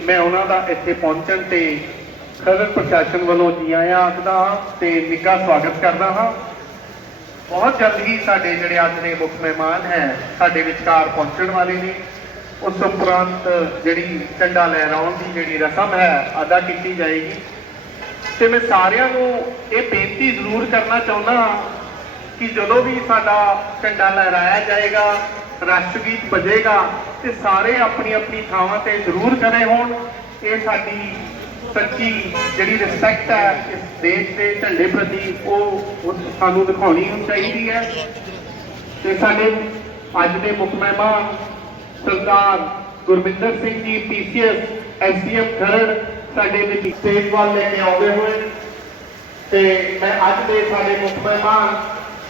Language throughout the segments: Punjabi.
ਮੈਂ ਉਹਨਾਂ ਦਾ ਇੱਥੇ ਪਹੁੰਚਣ ਤੇ ਖਰੜ ਪ੍ਰਸ਼ਾਸਨ ਵੱਲੋਂ ਜੀ ਆਇਆਂ ਆਖਦਾ ਹਾਂ ਤੇ ਨਿੱਘਾ ਸਵਾਗਤ ਕਰਦਾ ਹਾਂ। ਬਹੁਤ ਜਲਦ ਹੀ ਸਾਡੇ ਜਿਹੜੇ ਅੱਜ ਦੇ ਮੁੱਖ ਮਹਿਮਾਨ ਹੈ, ਸਾਡੇ ਵਿਚਕਾਰ ਪਹੁੰਚਣ ਵਾਲੇ ਨੇ। ਉਸ ਉਪਰੰਤ ਜਿਹੜੀ ਝੰਡਾ ਲਹਿਰਾਉਣ ਦੀ ਜਿਹੜੀ ਰਸਮ ਹੈ, ਅਦਾ ਕੀਤੀ ਜਾਏਗੀ। ਤੇ ਮੈਂ ਸਾਰਿਆਂ ਨੂੰ ਇਹ ਬੇਨਤੀ ਜ਼ਰੂਰ ਕਰਨਾ ਚਾਹੁੰਦਾ ਹਾਂ ਕਿ ਜਦੋਂ ਵੀ ਸਾਡਾ ਝੰਡਾ ਲਹਿਰਾਇਆ ਜਾਏਗਾ ਰਾਸ਼ਟਰ ਗੀਤ ਵੱਜੇਗਾ ਤੇ ਸਾਰੇ ਆਪਣੀ ਆਪਣੀ ਥਾਵਾਂ ਤੇ ਜ਼ਰੂਰ ਖੜੇ ਹੋਣ। ਇਹ ਸਾਡੀ ਸੱਚੀ ਜਿਹੜੀ ਰਿਸਪੈਕਟ ਹੈ ਇਸ ਦੇਸ਼ ਦੇ ਝੰਡੇ ਪ੍ਰਤੀ, ਉਹ ਸਾਨੂੰ ਦਿਖਾਉਣੀ ਚਾਹੀਦੀ ਹੈ। ਤੇ ਸਾਡੇ ਅੱਜ ਦੇ ਮੁੱਖ ਮਹਿਮਾਨ ਸਰਦਾਰ ਗੁਰਵਿੰਦਰ ਸਿੰਘ ਜੀ ਪੀਸੀਐਸ ਐਸਡੀਐਮ ਖਰੜ ਸਾਡੇ ਵਿੱਚ ਸਟੇਜ ਵੱਲ ਲੈ ਕੇ ਆਉਂਦੇ ਹੋਏ ਤੇ ਮੈਂ ਅੱਜ ਦੇ ਸਾਡੇ ਮੁੱਖ ਮਹਿਮਾਨ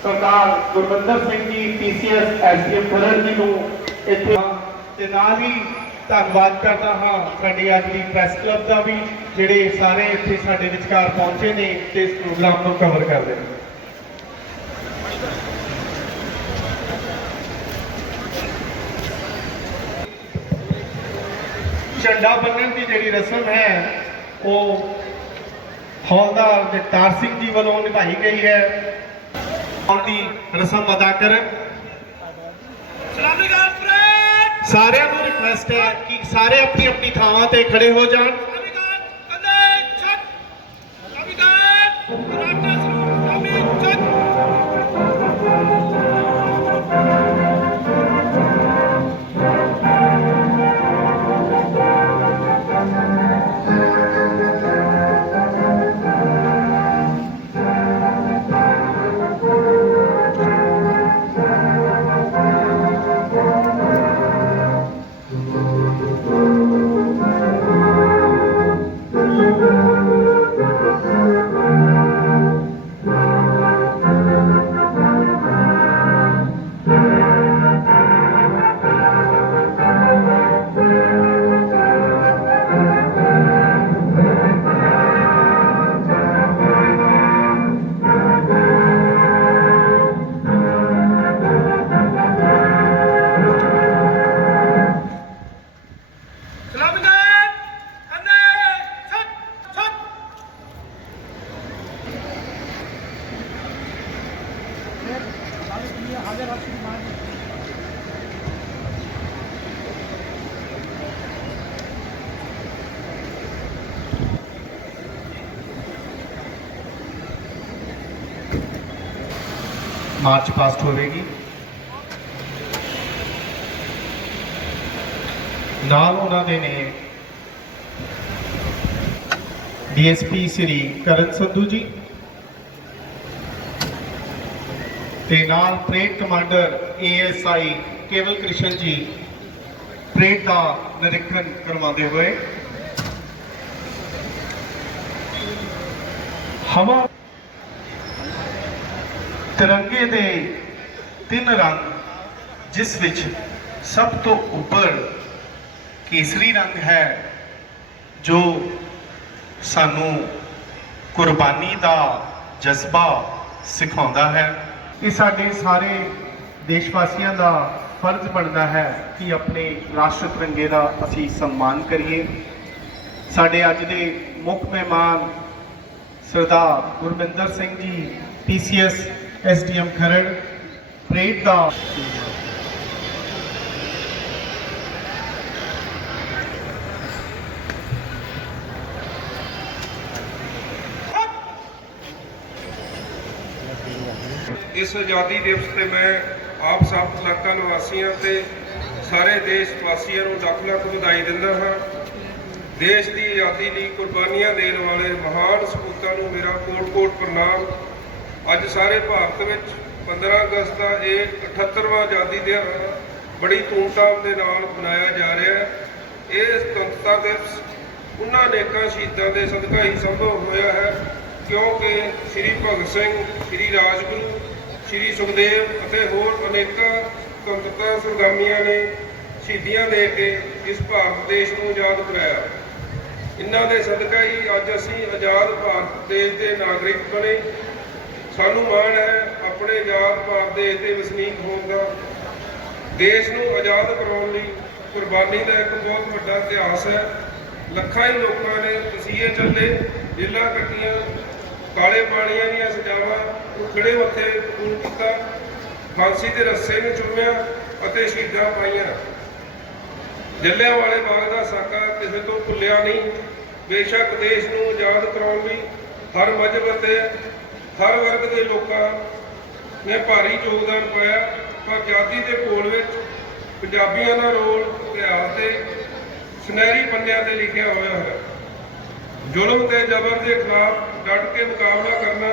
ਸਰਦਾਰ ਗੁਰਵਿੰਦਰ ਸਿੰਘ ਜੀ ਪੀਸੀਐਸ ਐਸਡੀਐਮ ਖਰੜ ਜੀ ਨੂੰ ਇੱਥੇ ਤੇ ਨਾਲ ਹੀ ਧੰਨਵਾਦ ਕਰਦਾ ਹਾਂ ਸਾਡੇ ਅੱਜ ਦੀ ਪ੍ਰੈਸ ਕਲੱਬ ਦਾ ਵੀ, ਜਿਹੜੇ ਸਾਰੇ ਇੱਥੇ ਸਾਡੇ ਵਿਚਕਾਰ ਪਹੁੰਚੇ ਨੇ ਤੇ ਇਸ ਪ੍ਰੋਗਰਾਮ ਨੂੰ ਕਵਰ ਕਰਦੇ ਨੇ। ਝੰਡਾ ਬੰਨਣ ਦੀ ਜਿਹੜੀ ਰਸਮ ਹੈ ਉਹ ਹੌਲਦਾਰ ਜਗਤਾਰ ਸਿੰਘ ਜੀ ਵੱਲੋਂ ਨਿਭਾਈ ਗਈ ਹੈ। ਦੀ ਰਸਮ ਅਦਾ ਕਰਨ। ਸਾਰਿਆਂ ਨੂੰ ਰਿਕੁਐਸਟ ਹੈ ਕਿ ਸਾਰੇ ਆਪਣੀ ਆਪਣੀ ਥਾਵਾਂ ਤੇ ਖੜੇ ਹੋ ਜਾਣ। ਮਾਰਚ ਪਾਸਟ ਹੋਵੇਗੀ ਨਾਲ ਉਹਨਾਂ ਦੇ ਨੇ ਡੀਐਸਪੀ ਸ੍ਰੀ ਕਰਨ ਸੰਧੂ ਜੀ ਤੇ ਨਾਲ ਪਰੇਡ ਕਮਾਂਡਰ ਏਐਸਆਈ ਕੇਵਲ ਕ੍ਰਿਸ਼ਨ ਜੀ ਪਰੇਡ ਦਾ ਨਿਰੀਖਣ ਕਰਵਾਉਂਦੇ ਹੋਏ। ਹਵਾ ਤਿਰੰਗੇ ਦੇ ਤਿੰਨ ਰੰਗ, ਜਿਸ ਵਿੱਚ ਸਭ ਤੋਂ ਉੱਪਰ ਕੇਸਰੀ ਰੰਗ ਹੈ, ਜੋ ਸਾਨੂੰ ਕੁਰਬਾਨੀ ਦਾ ਜਜ਼ਬਾ ਸਿਖਾਉਂਦਾ ਹੈ। ਇਹ ਸਾਡੇ ਸਾਰੇ ਦੇਸ਼ ਵਾਸੀਆਂ ਦਾ ਫਰਜ਼ ਬਣਦਾ ਹੈ ਕਿ ਆਪਣੇ ਰਾਸ਼ਟਰ ਤਿਰੰਗੇ ਦਾ ਅਸੀਂ ਸਨਮਾਨ ਕਰੀਏ। ਸਾਡੇ ਅੱਜ ਦੇ ਮੁੱਖ ਮਹਿਮਾਨ Sardar Gurminder Singh ji PCS SDM Kharar, parade ਦਾ ਇਸ ਆਜ਼ਾਦੀ ਦਿਵਸ ਤੇ ਮੈਂ ਆਪ ਸਭ ਇਲਾਕਾ ਨਿਵਾਸੀਆਂ ਤੇ ਸਾਰੇ ਦੇਸ਼ ਵਾਸੀਆਂ ਨੂੰ ਲੱਖ ਲੱਖ ਵਧਾਈ ਦਿੰਦਾ ਹਾਂ। ਦੇਸ਼ ਦੀ ਆਜ਼ਾਦੀ ਲਈ ਕੁਰਬਾਨੀਆਂ ਦੇਣ ਵਾਲੇ ਮਹਾਨ ਸਪੂਤਾਂ ਨੂੰ ਮੇਰਾ ਕੋਟ-ਕੋਟ ਪ੍ਰਣਾਮ। ਅੱਜ ਸਾਰੇ ਭਾਰਤ ਵਿੱਚ 15 ਅਗਸਤ ਦਾ ਇਹ 78ਵਾਂ ਆਜ਼ਾਦੀ ਦਿਹਾੜਾ ਬੜੀ ਧੂਮਧਾਮ ਦੇ ਨਾਲ ਮਨਾਇਆ ਜਾ ਰਿਹਾ ਹੈ। ਇਹ ਸੁਤੰਤਰਤਾ ਦਿਵਸ ਉਹਨਾਂ ਅਨੇਕਾਂ ਸ਼ਹੀਦਾਂ ਦੇ ਸਦਕਾ ਹੀ ਸੰਭਵ ਹੋਇਆ ਹੈ, ਕਿਉਂਕਿ ਸ੍ਰੀ ਭਗਤ ਸਿੰਘ, ਸ੍ਰੀ ਰਾਜਗੁਰੂ ਸ੍ਰੀ ਸੁਖਦੇਵ ਅਤੇ ਹੋਰ ਅਨੇਕਾਂ ਸੁਤੰਤਰਤਾ ਸੰਗਰਾਮੀਆਂ ਨੇ ਸ਼ਹੀਦੀਆਂ ਦੇ ਕੇ ਇਸ ਭਾਰਤ ਦੇਸ਼ ਨੂੰ ਆਜ਼ਾਦ ਕਰਾਇਆ। ਇਹਨਾਂ ਦੇ ਸਦਕਾ ਹੀ ਅੱਜ ਅਸੀਂ ਆਜ਼ਾਦ ਭਾਰਤ ਦੇਸ਼ ਦੇ ਨਾਗਰਿਕ ਬਣੇ। ਸਾਨੂੰ ਮਾਣ ਹੈ ਆਪਣੇ ਆਜ਼ਾਦ ਭਾਰਤ ਦੇਸ਼ ਦੇ ਵਸਨੀਕ ਹੋਣ ਦਾ। ਦੇਸ਼ ਨੂੰ ਆਜ਼ਾਦ ਕਰਾਉਣ ਲਈ ਕੁਰਬਾਨੀ ਦਾ ਇੱਕ ਬਹੁਤ ਵੱਡਾ ਇਤਿਹਾਸ ਹੈ। ਲੱਖਾਂ ਹੀ ਲੋਕਾਂ ਨੇ ਤਸੀਹੇ ਚੱਲੇ ਜੇਲਾਂ ਕੱਟੀਆਂ, ਕਾਲੇ ਪਾਣੀਆਂ ਦੀਆਂ ਸਜ਼ਾਵਾਂ ਖੜੇ ਮੱਥੇ ਪੂਰਨ ਕੀਤਾ, ਫਾਂਸੀ ਦੇ ਰੱਸੇ ਨੂੰ ਚੁੰਮਿਆ ਅਤੇ ਸ਼ਹੀਦਾਂ ਪਾਈਆਂ। ਜੱਲਿਆਂ ਵਾਲੇ ਬਾਗ ਦਾ ਸਾਕਾ ਕਿਸੇ ਤੋਂ ਭੁੱਲਿਆ ਨਹੀਂ। ਬੇਸ਼ੱਕ ਦੇਸ਼ ਨੂੰ ਆਜ਼ਾਦ ਕਰਾਉਣ ਲਈ ਹਰ ਮਜ਼ਹਬ ਅਤੇ ਹਰ ਵਰਗ ਦੇ ਲੋਕਾਂ ਨੇ ਭਾਰੀ ਯੋਗਦਾਨ ਪਾਇਆ, ਪਰ ਆਜ਼ਾਦੀ ਦੇ ਘੋਲ ਵਿੱਚ ਪੰਜਾਬੀਆਂ ਦਾ ਰੋਲ ਇਤਿਹਾਸ ਦੇ ਸੁਨਹਿਰੀ ਪੰਨਿਆਂ ਤੇ ਲਿਖਿਆ ਹੋਇਆ ਹੈ। ਜ਼ੁਲਮ ਤੇ ਜ਼ਬਰ ਦੇ ਖਿਲਾਫ ਡਟ ਕੇ ਮੁਕਾਬਲਾ ਕਰਨਾ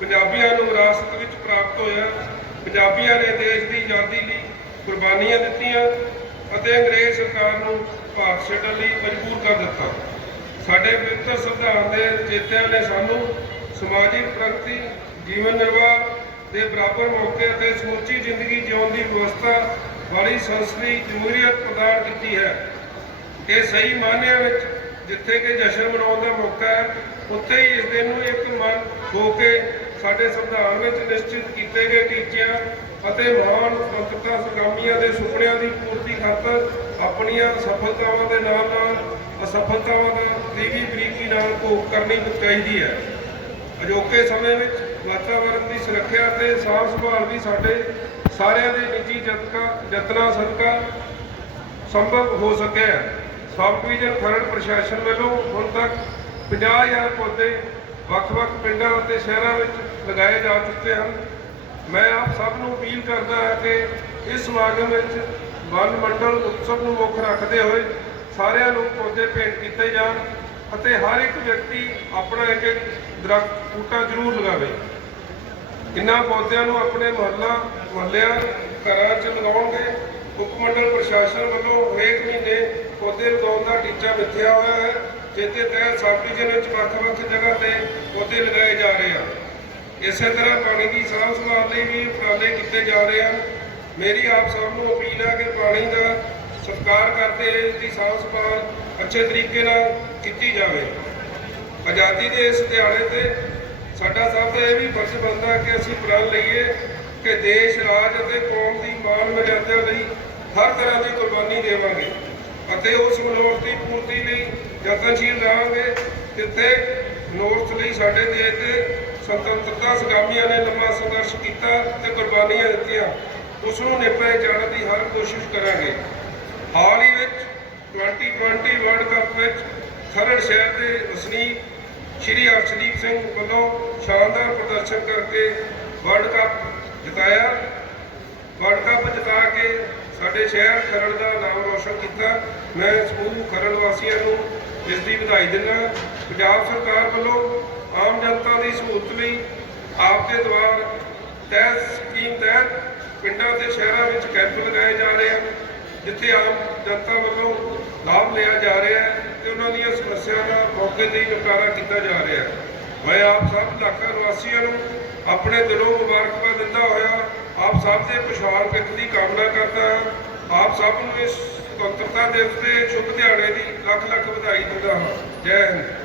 ਪੰਜਾਬੀਆਂ ਨੂੰ ਵਿਰਾਸਤ ਵਿੱਚ ਪ੍ਰਾਪਤ ਹੋਇਆ। ਪੰਜਾਬੀਆਂ ਨੇ ਦੇਸ਼ ਦੀ ਆਜ਼ਾਦੀ ਲਈ ਕੁਰਬਾਨੀਆਂ ਦਿੱਤੀਆਂ ਅਤੇ ਅੰਗਰੇਜ਼ ਸਰਕਾਰ ਨੂੰ ਭਾਰਤ ਛੱਡਣ ਲਈ ਮਜਬੂਰ ਕਰ ਦਿੱਤਾ। ਸਾਡੇ ਪਵਿੱਤਰ ਸੰਵਿਧਾਨ ਦੇ ਚੇਤਿਆਂ ਨੇ ਸਾਨੂੰ ਸਮਾਜਿਕ ਪ੍ਰਗਤੀ, ਜੀਵਨ ਨਿਰਵਾਹ ਦੇ ਬਰਾਬਰ ਮੌਕੇ ਅਤੇ ਸਮੁੱਚੀ ਜ਼ਿੰਦਗੀ ਜਿਉਣ ਦੀ ਵਿਵਸਥਾ ਵਾਲੀ ਸੰਸਦੀ ਜਮਹੂਰੀਅਤ ਪ੍ਰਦਾਨ ਕੀਤੀ ਹੈ। ਇਹ ਸਹੀ ਮਾਨਿਆਂ ਵਿੱਚ ਜਿੱਥੇ ਕਿ ਜਸ਼ਨ ਮਨਾਉਣ ਦਾ ਮੌਕਾ ਹੈ, ਉੱਥੇ ਹੀ ਇਸ ਦਿਨ ਨੂੰ ਇੱਕ ਮਨ ਹੋ ਕੇ ਸਾਡੇ ਸੰਵਿਧਾਨ ਵਿੱਚ ਨਿਸ਼ਚਿਤ ਕੀਤੇ ਗਏ ਟੀਚਿਆਂ ਅਤੇ ਮਹਾਨ ਸੁਤੰਤਰਤਾ ਸੰਗਰਾਮੀਆਂ ਦੇ ਸੁਪਨਿਆਂ ਦੀ ਪੂਰਤੀ ਖਾਤਰ ਆਪਣੀਆਂ ਸਫਲਤਾਵਾਂ ਦੇ ਨਾਲ ਨਾਲ ਅਸਫਲਤਾਵਾਂ ਦਾ ਤੀਵੀ ਬਰੀਕੀ ਨਾਲ ਭੋਗ ਕਰਨੀ ਚਾਹੀਦੀ ਹੈ ਅਜੋਕੇ ਸਮੇਂ ਵਿੱਚ ਵਾਤਾਵਰਣ ਦੀ ਸੁਰੱਖਿਆ ਅਤੇ ਸਾਫ਼ ਸੰਭਾਲ ਵੀ ਸਾਡੇ ਸਾਰਿਆਂ ਦੇ ਨਿੱਜੀ ਜਤਕਾਂ ਯਤਨਾਂ ਸਦਕਾ ਸੰਭਵ ਹੋ ਸਕਿਆ ਹੈ। ਸਬ ਡਿਵੀਜ਼ਨ ਖਰੜ ਪ੍ਰਸ਼ਾਸਨ ਵੱਲੋਂ ਹੁਣ ਤੱਕ 50000 ਪੌਦੇ ਵੱਖ-ਵੱਖ ਪਿੰਡਾਂ ਅਤੇ ਸ਼ਹਿਰਾਂ ਵਿੱਚ ਲਗਾਏ ਜਾ ਚੁੱਕੇ ਹਨ। ਮੈਂ ਆਪ ਸਭ ਨੂੰ ਅਪੀਲ ਕਰਦਾ ਹਾਂ ਕਿ ਇਸ ਸਮਾਗਮ ਵਿੱਚ ਵਨ ਮੰਡਲ ਉਤਸਵ ਨੂੰ ਮੁੱਖ ਰੱਖਦੇ ਹੋਏ ਸਾਰਿਆਂ ਨੂੰ ਪੌਦੇ ਭੇਂਟ ਕੀਤੇ ਜਾਣ ਅਤੇ ਹਰ ਇੱਕ ਵਿਅਕਤੀ ਆਪਣਾ ਇੱਕ ਇੱਕ ਦਰਖਤ, ਬੂਟਾ ਜ਼ਰੂਰ ਲਗਾਵੇ। ਇਨ੍ਹਾਂ ਪੌਦਿਆਂ ਨੂੰ ਆਪਣੇ ਮੁਹੱਲਾ, ਮੁਹੱਲਿਆਂ, ਘਰਾਂ 'ਚ ਲਗਾਉਣਗੇ। ਉਪ ਮੰਡਲ ਪ੍ਰਸ਼ਾਸਨ ਵੱਲੋਂ ਹਰੇਕ ਮਹੀਨੇ ਪੌਦੇ ਲਗਾਉਣ ਦਾ ਟੀਚਾ ਮਿੱਥਿਆ ਹੋਇਆ ਹੈ ਜਿਹਦੇ ਤਹਿਤ ਸਬ ਜ਼ਿਲ੍ਹੇ ਵਿੱਚ ਵੱਖ-ਵੱਖ ਜਗ੍ਹਾ ਤੇ ਪੌਦੇ ਲਗਾਏ ਜਾ ਰਹੇ ਹਨ। ਇਸੇ ਤਰ੍ਹਾਂ ਪਾਣੀ ਦੀ ਸਾਂਭ ਸੰਭਾਲ ਲਈ ਵੀ ਉਪਰਾਲੇ ਕੀਤੇ ਜਾ ਰਹੇ ਹਨ। ਮੇਰੀ ਆਪ ਸਭ ਨੂੰ ਅਪੀਲ ਹੈ ਕਿ ਪਾਣੀ ਦਾ ਸਤਿਕਾਰ ਕਰਦੇ ਇਸ ਦੀ ਸਾਂਭ ਸੰਭਾਲ ਅੱਛੇ ਤਰੀਕੇ ਨਾਲ ਕੀਤੀ ਜਾਵੇ। ਆਜ਼ਾਦੀ ਦੇ ਇਸ ਦਿਹਾੜੇ ਤੇ ਸਾਡਾ ਸਭ ਦਾ ਇਹ ਵੀ ਫਰਜ਼ ਬਣਦਾ ਕਿ ਅਸੀਂ ਪ੍ਰਣ ਲਈਏ ਕਿ ਦੇਸ਼, ਰਾਜ ਅਤੇ ਕੌਮ ਦੀ ਮਾਨ ਮਰਿਆਦਾ ਲਈ ਹਰ ਤਰ੍ਹਾਂ ਦੀ ਕੁਰਬਾਨੀ ਦੇਵਾਂਗੇ। ਅਤੇ ਉਸ ਮਨੋਰਥ ਦੀ ਪੂਰਤੀ ਲਈ ਯਤਨਸ਼ੀਲ ਰਹਾਂਗੇ ਜਿੱਥੇ ਮਨੋਰਥ ਲਈ ਸਾਡੇ ਦੇਸ਼ ਦੇ ਸੁਤੰਤਰਤਾ ਸੰਗਰਾਮੀਆਂ ਨੇ ਲੰਮਾ ਸੰਘਰਸ਼ ਕੀਤਾ ਤੇ ਕੁਰਬਾਨੀਆਂ ਦਿੱਤੀਆਂ। ਉਸ ਨੂੰ ਨਿਪਟਾਏ ਜਾਣ ਦੀ ਹਰ ਕੋਸ਼ਿਸ਼ ਕਰਾਂਗੇ। ਹਾਲ ਹੀ ਵਿੱਚ 2020 ਵਰਲਡ ਕੱਪ ਵਿੱਚ ਖਰੜ ਸ਼ਹਿਰ ਦੇ ਵਸਨੀਕ ਸ਼੍ਰੀ ਅਰਸ਼ਦੀਪ ਸਿੰਘ ਵੱਲੋਂ ਸ਼ਾਨਦਾਰ ਪ੍ਰਦਰਸ਼ਨ ਕਰਕੇ ਵਰਲਡ ਕੱਪ ਜਿਤਾਇਆ। ਵਰਲਡ ਕੱਪ ਜਿਤਾ ਕੇ ਸਾਡੇ ਸ਼ਹਿਰ ਖਰੜ ਦਾ ਨਾਮ ਰੌਸ਼ਨ ਕੀਤਾ। ਮੈਂ ਸਮੂਹ ਖਰੜ ਵਾਸੀਆਂ ਨੂੰ ਇਸ ਦੀ ਵਧਾਈ ਦਿੰਦਾ ਪੰਜਾਬ ਸਰਕਾਰ ਵੱਲੋਂ ਆਮ ਜਨਤਾ ਦੀ ਸਹੂਲਤ ਲਈ ਆਪ ਦੇ ਦੁਆਰ ਤਹਿਤ ਸਕੀਮ ਤਹਿਤ ਪਿੰਡਾਂ ਤੇ ਸ਼ਹਿਰਾਂ ਵਿੱਚ ਕੈਂਪ ਲਗਾਏ ਜਾ ਰਹੇ ਹਨ, ਜਿੱਥੇ ਆਮ ਜਨਤਾ ਵੱਲੋਂ ਲਾਭ ਲਿਆ ਜਾ ਰਿਹਾ ਹੈ ਤੇ ਉਹਨਾਂ ਦੀਆਂ ਸਮੱਸਿਆਵਾਂ ਦਾ ਮੌਕੇ ਤੇ ਹੀ ਨਿਪਟਾਰਾ ਕੀਤਾ ਜਾ ਰਿਹਾ ਹੈ। ਮੈਂ ਆਪ ਸਭ ਇਲਾਕਾ ਨਿਵਾਸੀਆਂ ਨੂੰ ਆਪਣੇ ਦਿਲੋਂ ਮੁਬਾਰਕਬਾਦ ਦਿੰਦਾ ਹੋਇਆ ਆਪ ਸਭ ਦੇ ਖੁਸ਼ਹਾਲ ਪਿੱਤ ਦੀ ਕਾਮਨਾ ਕਰਦਾ ਹਾਂ। ਆਪ ਸਭ ਨੂੰ ਇਸ ਸੁਤੰਤਰਤਾ ਦਿਵਸ ਦੇ ਸ਼ੁਭ ਦਿਹਾੜੇ ਦੀ ਲੱਖ ਲੱਖ ਵਧਾਈ ਦਿੰਦਾ ਹਾਂ। ਜੈ Hind.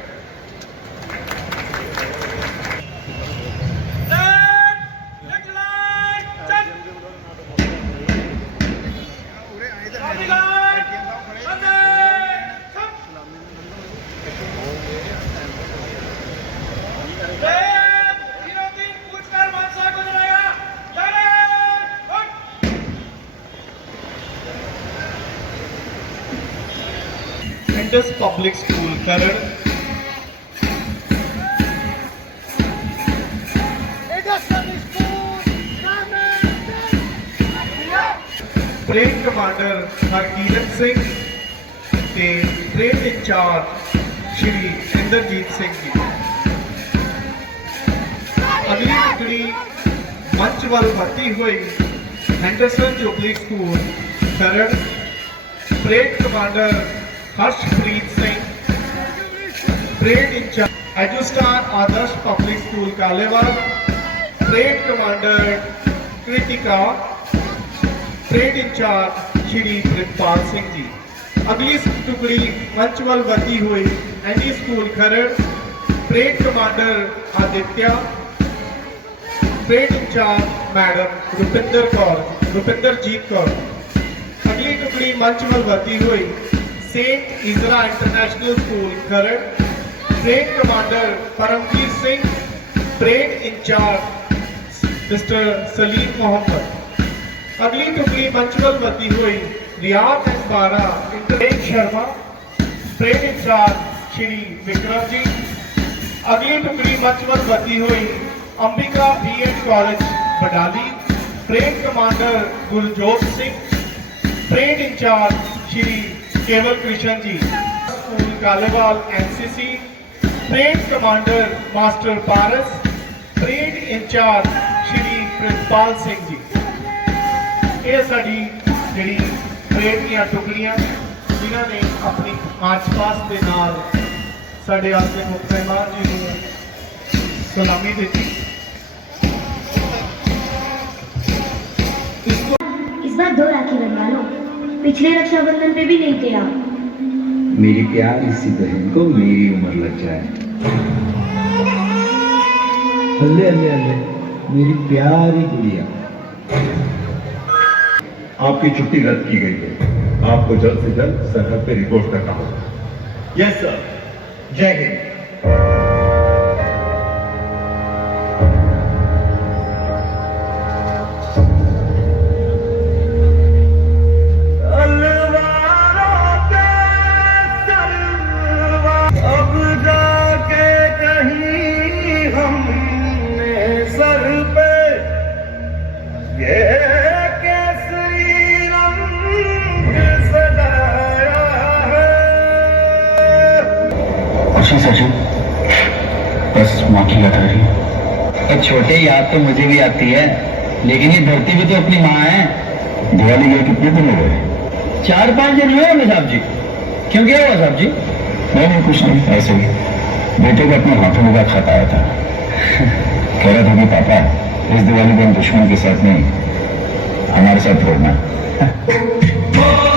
Indus Public School, Karan. Parade Commander Harkirat Singh ਤੇ Parade ਇੰਚਾਰਜ ਸ਼੍ਰੀ ਇੰਦਰਜੀਤ ਸਿੰਘ ਜੀ ਅਗਲੀ ਟੁਕੜੀ ਮੰਚ ਵੱਲ ਵੱਧਦੀ ਹੋਈ Henderson Jubilee school Kharar parade commander Harshpreet Singh parade incharge Edustar Adarsh public school Kalewal parade commander Kritika parade incharge Shri Pritpal Singh ji ਅਗਲੀ ਟੁਕੜੀ ਮੰਚ ਵੱਲ ਵਧਦੀ ਹੋਈ Annie school Kharar parade commander Aditya parade incharge madam Rupinder Kaur Rupinderjit Kaur ਅਗਲੀ ਟੁਕੜੀ ਮੰਚ ਵੱਲ ਵਧਦੀ ਹੋਈ saint Ezra international school Kharar parade commander Paramjit Singh parade incharge mister Salim Mohammad ਅਗਲੀ ਟੁਕੜੀ ਮੰਚ ਵੱਲ ਵਧਦੀ ਹੋਈ Rayat and Bahra internet Sharma parade incharge Shri Vikram ji ਅਗਲੀ ਟੁਕੜੀ ਮੰਚ ਵੱਲ ਵਧਦੀ ਹੋਈ Ambika BEd college Badali parade commander Gurjot Singh parade incharge Shri Kewal Krishan ji school Kalewal NCC parade commander master Paras parade incharge Shri Principal Singh ji ਇਹ ਸਾਡੀ ਜਿਹੜੀ ਪਰੇਡ ਦੀਆਂ ਟੁਕੜੀਆਂ ਜਿਨ੍ਹਾਂ ਨੇ ਆਪਣੀ ਮਾਰਚ ਪਾਸਟ ਦੇ ਨਾਲ ਸਾਡੇ ਆਸਰੇ ਮੁੱਖ ਮਹਿਮਾਨ ਜੀ ਨੂੰ ਸਲਾਮੀ ਦਿੱਤੀ ਇਸ ਤੋਂ इस बार दो राखी बनवा लो पिछले रक्षाबंधन पे भी नहीं किया मेरी प्यारी सी बहन को मेरी उम्र लग जाए। अल्ले अल्ले अल्ले, मेरी प्यारी गुड़िया। आपकी छुट्टी रद्द की गई है। आपको जल्द से जल्द सरहद पे रिपोर्ट करना होगा। यस सर जय हिंद। बस माँ की याद रही है छोटे याद तो मुझे भी आती है लेकिन ये धरती भी तो अपनी माँ है। दिवाली गए कितने दिन हो गए? चार पाँच दिन हुए हमें साहब जी। क्यों क्या हुआ साहब जी? नहीं नहीं कुछ नहीं ऐसे ही। बेटे को अपने हाथों में खाता आया था? कह रहा था कि पापा इस दिवाली को हम दुश्मन के साथ नहीं हमारे साथ छोड़ना